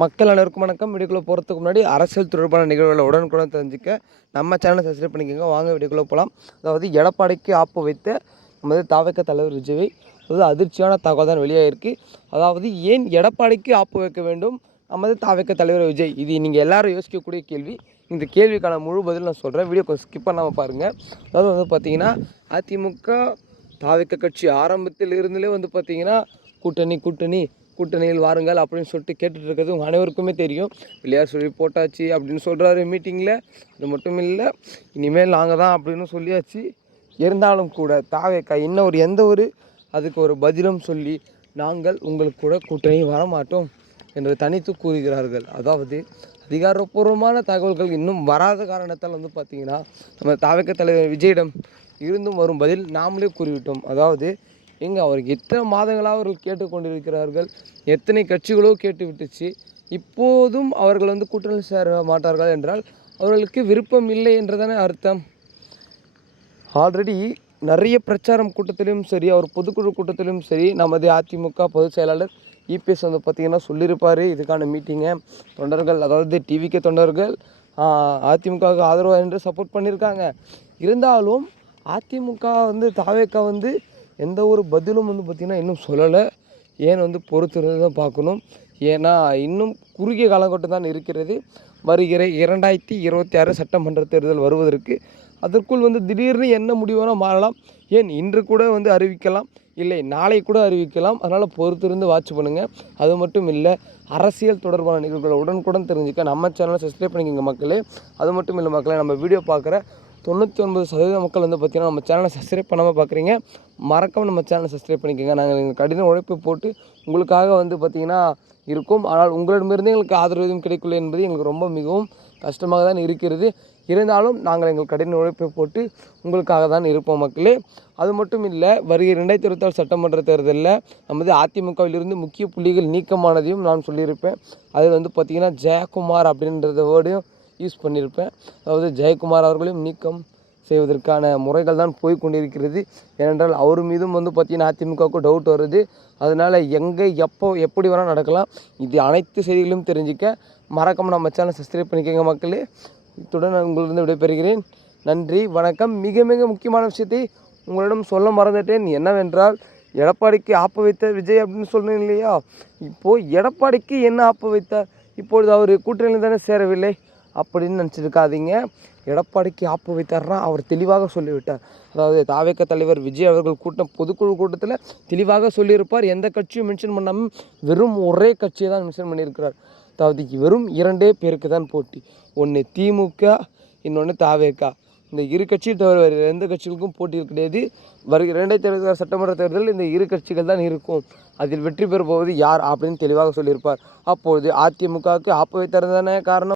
மக்கள் அனைவருக்கும் வணக்கம். வீடியோக்குள்ளே போகிறதுக்கு முன்னாடி அரசியல் தொடர்பான நிகழ்வுகளை உடனுக்குடன் தெரிஞ்சுக்க நம்ம சேனலை சப்ஸ்கிரைப் பண்ணிக்கோங்க. வாங்க வீடியோக்குள்ளே போகலாம். அதாவது எடப்பாடிக்கு ஆப்பு வைத்த நமது தாவக தலைவர் விஜய் அதாவது அதிர்ச்சியான தகவல் தான் வெளியாகிருக்கு. அதாவது ஏன் எடப்பாடிக்கு ஆப்பு வைக்க வேண்டும் நமது தாவக தலைவர் விஜய்? இது நீங்கள் எல்லாரும் யோசிக்கக்கூடிய கேள்வி. இந்த கேள்விக்கான முழு பதில் நான் சொல்கிறேன். வீடியோ கொஞ்சம் ஸ்கிப் பண்ணாமல் பாருங்கள். அதாவது வந்து பார்த்திங்கன்னா அதிமுக தாவக கட்சி ஆரம்பத்தில் இருந்துலே வந்து பார்த்திங்கன்னா கூட்டணியில் வாருங்கள் அப்படின்னு சொல்லிட்டு கேட்டுட்டு இருக்கிறது உங்கள் அனைவருக்குமே தெரியும். பிள்ளையார் சொல்லி போட்டாச்சு அப்படின்னு சொல்கிறாரு மீட்டிங்கில். அது மட்டும் இல்லை, இனிமேல் நாங்கள் தான் அப்படின்னு சொல்லியாச்சு. இருந்தாலும் கூட தாவேக்கா இன்னும் எந்த ஒரு அதுக்கு ஒரு பதிலும் சொல்லி நாங்கள் உங்களுக்கு கூட கூட்டணி வரமாட்டோம் என்று தனித்து கூறுகிறார்கள். அதாவது அதிகாரப்பூர்வமான தகவல்கள் இன்னும் வராத காரணத்தால் வந்து பார்த்திங்கன்னா நம்ம தாவேக்கா தலைவர் விஜயிடம் இருந்தும் வரும் பதில் நாமளே கூறிவிட்டோம். அதாவது அவருக்கு எத்தனை மாதங்களாக அவர்கள் கேட்டுக்கொண்டிருக்கிறார்கள், எத்தனை கட்சிகளோ கேட்டு விட்டுச்சு. இப்போதும் அவர்கள் வந்து கூட்டணி சேர மாட்டார்கள் என்றால் அவர்களுக்கு விருப்பம் இல்லை என்றதானே அர்த்தம். ஆல்ரெடி நிறைய பிரச்சாரம் கூட்டத்திலும் சரி, அவர் பொதுக்குழு கூட்டத்திலும் சரி, நமது அதிமுக பொதுச் செயலாளர் இபிஎஸ் வந்து பார்த்திங்கன்னா சொல்லியிருப்பார் இதுக்கான மீட்டிங்கை. தொண்டர்கள், அதாவது டிவிக்கு தொண்டர்கள் அதிமுகவுக்கு ஆதரவாக என்று சப்போர்ட் பண்ணியிருக்காங்க. இருந்தாலும் அதிமுக வந்து தாவேக்கா வந்து எந்த ஒரு பதிலும் வந்து பார்த்திங்கன்னா இன்னும் சொல்லலை. ஏன் வந்து பொறுத்திருந்து தான் பார்க்கணும். ஏன்னா இன்னும் குறுகிய காலகட்டம் தான் இருக்கிறது. வருகிற 2026 சட்டமன்ற தேர்தல் வருவதற்கு அதற்குள் வந்து திடீர்னு என்ன முடிவான மாறலாம். ஏன் இன்று கூட வந்து அறிவிக்கலாம், இல்லை நாளை கூட அறிவிக்கலாம். அதனால் பொறுத்திருந்து வாட்ச் பண்ணுங்கள். அது மட்டும் இல்லை, அரசியல் தொடர்பான நிகழ்வுகளை உடனுக்குடன் தெரிஞ்சுக்க நம்ம சேனலை சப்ஸ்கிரைப் பண்ணிக்கோங்க மக்களே. அது மட்டும் இல்லை மக்களே, நம்ம வீடியோ பார்க்குற 99% மக்கள் வந்து பார்த்திங்கன்னா நம்ம சேனலை சப்ஸ்கிரைப் பண்ணாமல் பார்க்குறீங்க. மறக்காமல் நம்ம சேனலை சப்ஸ்கிரைப் பண்ணிக்கோங்க. நாங்கள் எங்கள் கடின உழைப்பு போட்டு உங்களுக்காக வந்து பார்த்திங்கன்னா இருக்கும். ஆனால் உங்களிடமிருந்து எங்களுக்கு ஆதரவு எதுவும் கிடைக்கல என்பது எங்களுக்கு ரொம்ப மிகவும் கஷ்டமாக தான் இருக்கிறது. இருந்தாலும் நாங்கள் எங்கள் கடின உழைப்பை போட்டு உங்களுக்காக தான் இருப்போம் மக்களே. அது மட்டும் இல்லை, வருகிற 2026 சட்டமன்ற தேர்தலில் நமது அதிமுகவிலிருந்து முக்கிய புள்ளிகள் நீக்கமானதையும் நான் சொல்லியிருப்பேன். அதில் வந்து பார்த்திங்கன்னா ஜெயக்குமார் அப்படின்றத வேர்டையும் யூஸ் பண்ணியிருப்பேன். அதாவது ஜெயக்குமார் அவர்களையும் நீக்கம் செய்வதற்கான முறைகள் தான் போய் கொண்டிருக்கிறது. ஏனென்றால் அவர் மீதும் வந்து பார்த்திங்கன்னா அதிமுகவுக்கு டவுட் வருது. அதனால் எங்கே எப்போ எப்படி வேணால் நடக்கலாம். இது அனைத்து செய்திகளும் தெரிஞ்சிக்க மறக்காமல் நம்ம சேனலை சப்ஸ்கிரைப் பண்ணிக்கோங்க மக்களே. இத்துடன் நான் உங்களிடம் விடைபெறுகிறேன். நன்றி, வணக்கம். மிக மிக முக்கியமான விஷயத்தை உங்களிடம் சொல்ல மறந்துட்டேன். என்னவென்றால், எடப்பாடிக்கு ஆப்பு வைத்த விஜய் அப்படின்னு சொன்னேன் இல்லையா? இப்போது எடப்பாடிக்கு என்ன ஆப்பு வைத்தார்? இப்பொழுது அவர் கூட்டணியில் தானே சேரவில்லை அப்படின்னு நினச்சிருக்காதீங்க. எடப்பாடிக்கு ஆப்பு வைத்தார்னா அவர் தெளிவாக சொல்லிவிட்டார். அதாவது தாவேக தலைவர் விஜய் அவர்கள் பொதுக்குழு கூட்டத்தில் தெளிவாக சொல்லியிருப்பார். எந்த கட்சியும் மென்ஷன் பண்ணாமல் வெறும் ஒரே கட்சியை தான் மென்ஷன் பண்ணியிருக்கிறார். அதாவது வெறும் 2 பேருக்கு தான் போட்டி. ஒன்று திமுக, இன்னொன்று தாவேகா. இந்த இரு கட்சியை தவிர வேறு எந்த கட்சிகளுக்கும் போட்டி கிடையாது. வருகிற 2026 சட்டமன்ற தேர்தலில் இந்த இரு கட்சிகள் தான் இருக்கும். அதில் வெற்றி பெறும்போது யார் அப்படின்னு தெளிவாக சொல்லியிருப்பார். அப்பொழுது அதிமுகவுக்கு ஆப்பு வைத்தது தானே காரணம்.